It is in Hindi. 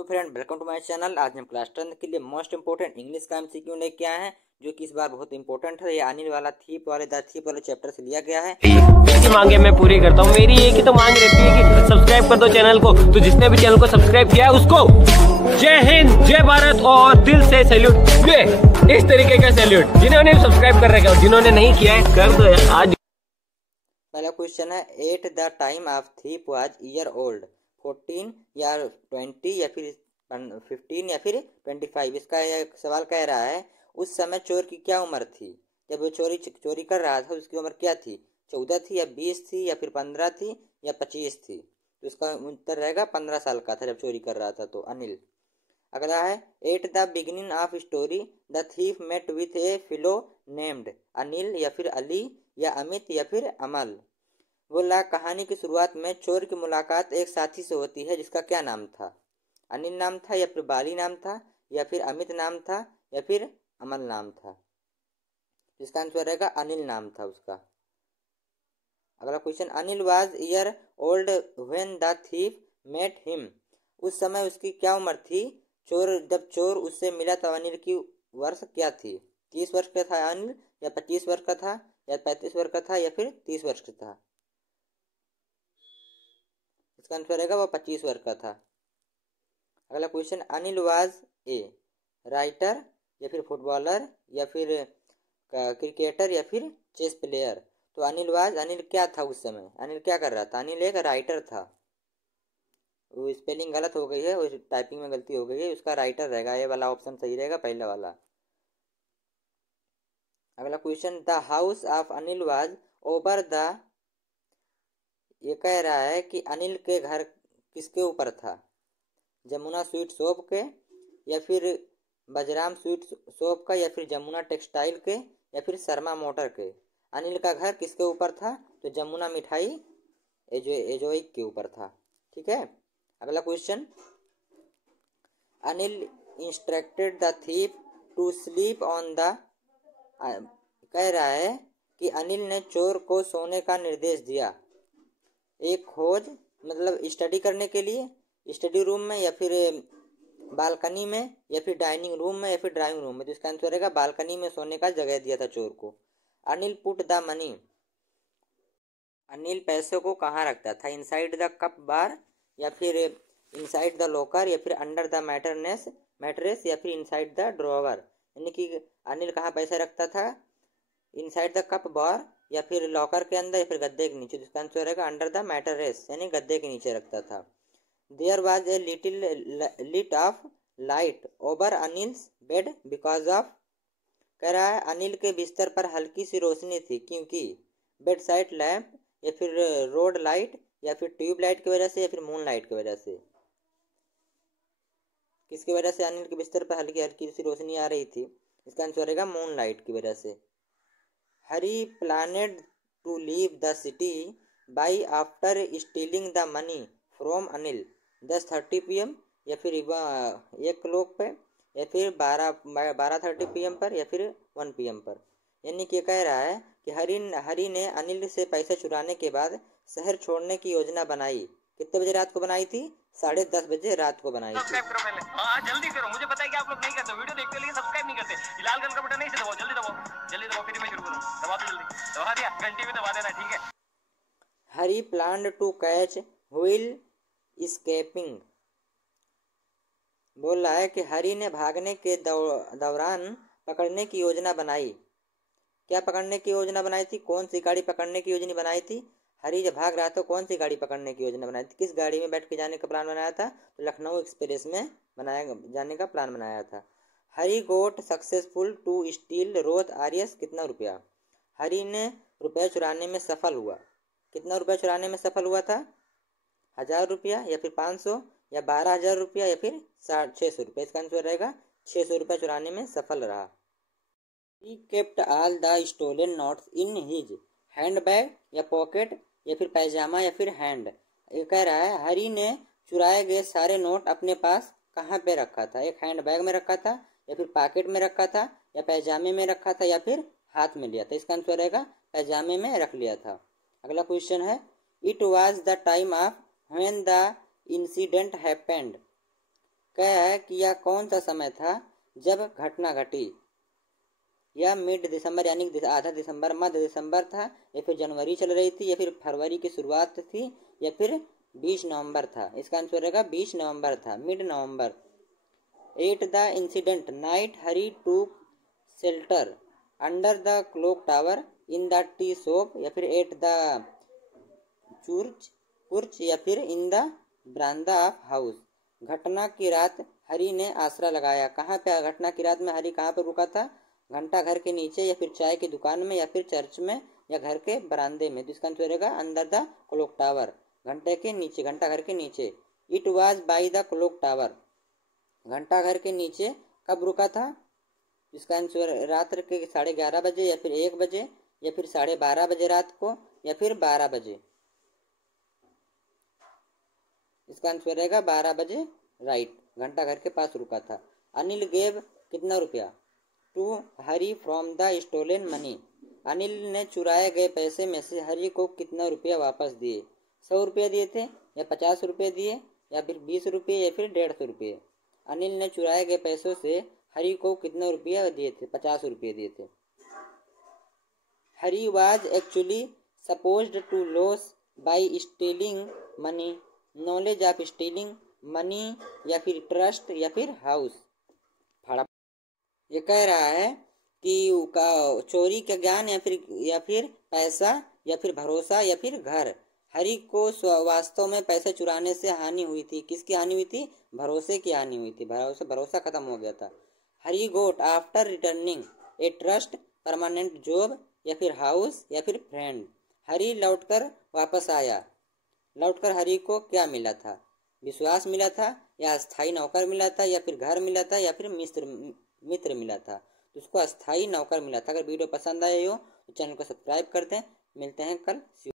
Hello friend, welcome to my channel. आज हम क्लास 10 के लिए मोस्ट इंपोर्टेंट इंग्लिश का एमसीक्यू लेके आए हैं, जो कि इस बार बहुत इंपॉर्टेंट है। ये अनिल वाला थीप वाले द थीप वाले चैप्टर से लिया गया है। इसकी मांगे मैं पूरी करता हूँ। मेरी एक ही तो मांग रहती है कि सब्सक्राइब कर दो चैनल को। तो जिसने भी चैनल को सब्सक्राइब किया है उसको जय हिंद, जय भारत और दिल से सैल्यूट। ये इस तरीके का सैल्यूट जिन्होंने सब्सक्राइब कर रखा है और जिन्होंने नहीं किया है कर दो यार आज। पहला क्वेश्चन है, at the time of thief was year old 14 या 20 या फिर 15 या फिर 25। इसका यह सवाल कह रहा है उस समय चोर की क्या उम्र थी। जब वो चोरी कर रहा था उसकी उम्र क्या थी, 14 थी या 20 थी या फिर 15 थी या 25 थी। तो इसका उत्तर रहेगा 15 साल का था जब चोरी कर रहा था। तो अनिल। अगला है, at the beginning of story the thief met with a fellow named Anil या फिर अली या अमित या फिर अमल। बोला कहानी की शुरुआत में चोर की मुलाकात एक साथी से होती है जिसका क्या नाम था। अनिल नाम था या फिर बाली नाम था या फिर अमित नाम था या फिर अमल नाम था। इसका आंसर रहेगा अनिल नाम था उसका। अगला question, Anil was year old when the thief met him. उस समय उसकी क्या उम्र थी जब चोर उससे मिला तो अनिल की वर्ष क्या थी। 30 वर्ष का था अनिल या 25 वर्ष का था या 35 वर्ष का था या फिर 30 वर्ष का था। इसका आंसर रहेगा वो 25 वर्ष का था। अगला question, Anil was a writer या फिर फुटबॉलर या फिर क्रिकेटर या फिर चेस प्लेयर। तो अनिल क्या था उस समय, अनिल क्या कर रहा था। अनिल एक राइटर था। वो स्पेलिंग गलत हो गई है, वो टाइपिंग में गलती हो गई है, उसका राइटर रहेगा। ये वाला ऑप्शन सही रहेगा, पहला वाला। अगला question, the house of Anil was over the. ये कह रहा है कि अनिल के घर किसके ऊपर था, जमुना स्वीट शॉप के या फिर बजराम स्वीट शॉप का या फिर जमुना टेक्सटाइल के या फिर शर्मा मोटर के। अनिल का घर किसके ऊपर था, तो जमुना मिठाई एजोइक के ऊपर था। ठीक है। अगला question, Anil instructed the thief to sleep on the. कह रहा है कि अनिल ने चोर को सोने का निर्देश दिया एक खोज मतलब स्टडी करने के लिए, स्टडी रूम में या फिर बालकनी में या फिर डाइनिंग रूम में या फिर ड्राइंग रूम में। तो इसका आंसर रहेगा बालकनी में सोने का जगह दिया था चोर को। Anil put the money. Anil पैसे को कहाँ रखता था, इनसाइड द कप बार या फिर इनसाइड द लॉकर या फिर अंडर द मैट्रेस या फिर इनसाइड द ड्रॉवर। यानी कि अनिल कहाँ पैसे रखता था, इनसाइड द कप बार या फिर लॉकर के अंदर या फिर गद्दे के नीचे। जिसका आंसर रहेगा अंडर द मैट्रेस, यानी गद्दे के नीचे रखता था। There was a little lit of light over Anil's bed because of. कह रहा है अनिल के बिस्तर पर हल्की सी रोशनी थी क्योंकि बेड साइड लैंप या फिर रोड लाइट या फिर ट्यूब लाइट की वजह से या फिर मून लाइट की वजह से। किसकी वजह से अनिल के बिस्तर पर हल्की हल्की सी रोशनी आ रही थी, इसका आंसर रहेगा मून लाइट की वजह से। Hari planned to leave the city by after stealing the money from Anil 10:30 PM या फिर 1 क्लॉक पे या फिर 12:30 PM पर या फिर 1 PM पर। यानी कि कह रहा है कि हरी ने अनिल से पैसे चुराने के बाद शहर छोड़ने की योजना बनाई। कितने बजे रात को बनाई थी, 10:30 बजे रात को बनाई थी। सब्सक्राइब करो पहले, हाँ जल्दी करो। मुझे पता है कि आप लोग नहीं करते, वीडियो देखते लेकिन सब्सक्राइब नहीं करते। लाल कलर का बटन नहीं से दबाओ, जल्दी दबाओ जल्दी दबाओ, फिर मैं शुरू करूँ। दबा दो जल्दी, दबा दिया, घंटी में दबा देना, ठीक है। Hari planned to catch while escaping. बोल रहा है कि हरी ने भागने के दौरान पकड़ने की योजना बनाई। क्या पकड़ने की योजना बनाई थी, कौन सी गाड़ी पकड़ने की योजना बनाई थी। हरी जब भाग रहा था कौन सी गाड़ी पकड़ने की योजना बनाई थी, किस गाड़ी में बैठ के जाने का प्लान बनाया था, तो लखनऊ एक्सप्रेस में जाने का प्लान बनाया था। हरी गोट सक्सेसफुल टू स्टील रोज आरियस कितना रुपया। हरी ने रुपया चुराने में सफल हुआ। कितना रुपया चुराने में सफल हुआ था, 1000 रुपया या फिर 500 या 12,000 रुपया या फिर 600 रुपया। इसका आंसर रहेगा 600 रुपया चुराने में सफल रहा। He kept all the stolen notes in his handbag या पॉकेट या फिर पैजामा या फिर हैंड। ये कह रहा है हरी ने चुराए गए सारे नोट अपने पास कहाँ पे रखा था, एक हैंडबैग में रखा था या फिर पॉकेट में रखा था या पैजामे में रखा था या फिर हाथ में लिया था। इसका आंसर रहेगा पैजामे में रख लिया था। अगला क्वेश्चन है, it was the time of when the incident happened. क्या है कि यह कौन सा समय था जब घटना घटी। यह मिड दिसंबर यानी आधा दिसंबर, मध्य दिसंबर था, या फिर जनवरी चल रही थी, या फिर फरवरी की शुरुआत थी, या फिर 20 नवंबर था। इसका आंसर रहेगा 20 नवंबर था, mid November. 8 the incident night Hari to shelter under the clock tower in the tea shop, या फिर 8 द चर्च, या फिर in the veranda of house. घटना की रात हरी ने आसरा लगाया। कहाँ पे घटना की रात में हरी कहाँ पर रुका था? घंटा घर के नीचे, या फिर चाय की दुकान में, या फिर चर्च में, या घर के बरामदे में। तो इसका आंसर रहेगा अंडर द क्लॉक टावर, घंटे के नीचे, घंटा घर के नीचे। It was by the clock tower, घंटा घर के नीचे कब रुका था? इसका आंसर रात्र के 11:30 बजे, या फिर 1 बजे, या फिर 12:30 बजे रात को, या फिर 12 बजे। इसका आंसर रहेगा 12 बजे, राइट, घंटा घर के पास रुका था। अनिल गेव कितना रुपया to Hari from the stolen money. Anil ने चुराए गए पैसे में से हरी को कितना रुपया वापस दिए? 100 रुपये दिए थे, या 50 रुपये दिए, या फिर 20 रुपये, या फिर 150 रुपये। अनिल ने चुराए गए पैसों से हरी को कितना रुपया दिए थे? 50 रुपये दिए थे। Hari was actually supposed to loss by stealing money, knowledge of stealing money, या फिर ट्रस्ट, या फिर हाउस। ये कह रहा है कि चोरी का ज्ञान, या फिर पैसा, या फिर भरोसा, या फिर घर। हरी को वास्तव में पैसे चुराने से हानि हुई थी। किसकी हानि हुई थी? भरोसे की हानि हुई थी। भरोसा खत्म हो गया था। हरी गोट after returning a trust permanent job, या फिर हाउस, या फिर फ्रेंड। हरी लौटकर वापस आया। लौटकर हरी को क्या मिला था? विश्वास मिला था, या अस्थायी नौकर मिला था, या फिर घर मिला था, या फिर मित्र मिला था। तो उसको अस्थायी नौकर मिला था। अगर वीडियो पसंद आए हो तो चैनल को सब्सक्राइब कर दें। मिलते हैं कल।